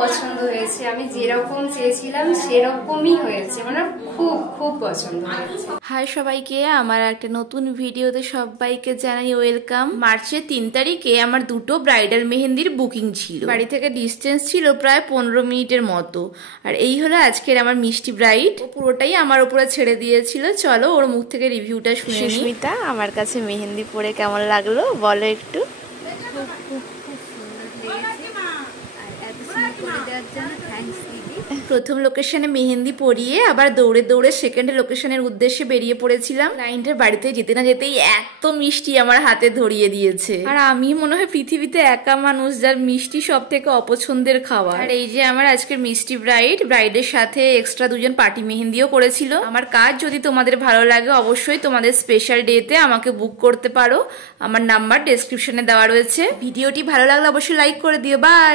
পছন্দ হয়েছে, আমি যেরকম চেয়েছিলাম সেরকমই হয়েছে, মানে খুব খুব পছন্দ হয়েছে। হাই সবাইকে, আমার একটা নতুন ভিডিওতে সবাইকে জানাই ওয়েলকাম। মার্চের 3 তারিখে আমার দুটো ব্রাইডাল মেহেন্দির বুকিং ছিল। বাড়ি থেকে ডিস্টেন্স ছিল প্রায় 15 মিনিটের মতো। আর এই হলো আজকের আমার মিষ্টি ব্রাইড, ও পুরোটাই আমার উপরে ছেড়ে দিয়েছিল। চলো ওর মুখ থেকে রিভিউটা শুনে নিই। সুস্মিতা, আমার কাছে মেহেন্দি পরে কেমন লাগলো বলো একটু। প্রথম লোকেশনে মেহেন্দি পরিয়ে আবার দৌড়ে দৌড়ে সেকেন্ড লোকেশনের উদ্দেশ্যে বেরিয়ে পড়েছিলাম। ক্লায়েন্টের বাড়িতে যেতে না যেতেই এত মিষ্টি আমার হাতে ধরিয়ে দিয়েছে। আর আমি মনে হয় পৃথিবীতে একা মানুষ যার মিষ্টি সব থেকে অপছন্দের খাওয়া। আর এই যে আমার আজকের মিষ্টি ব্রাইডের সাথে এক্সট্রা দুজন পার্টি মেহেন্দিও করেছিল। আমার কাজ যদি তোমাদের ভালো লাগে অবশ্যই তোমাদের স্পেশাল ডেতে আমাকে বুক করতে পারো। আমার নাম্বার ডেসক্রিপশনে দেওয়া রয়েছে। ভিডিওটি ভালো লাগলে অবশ্যই লাইক করে দিও। বাই।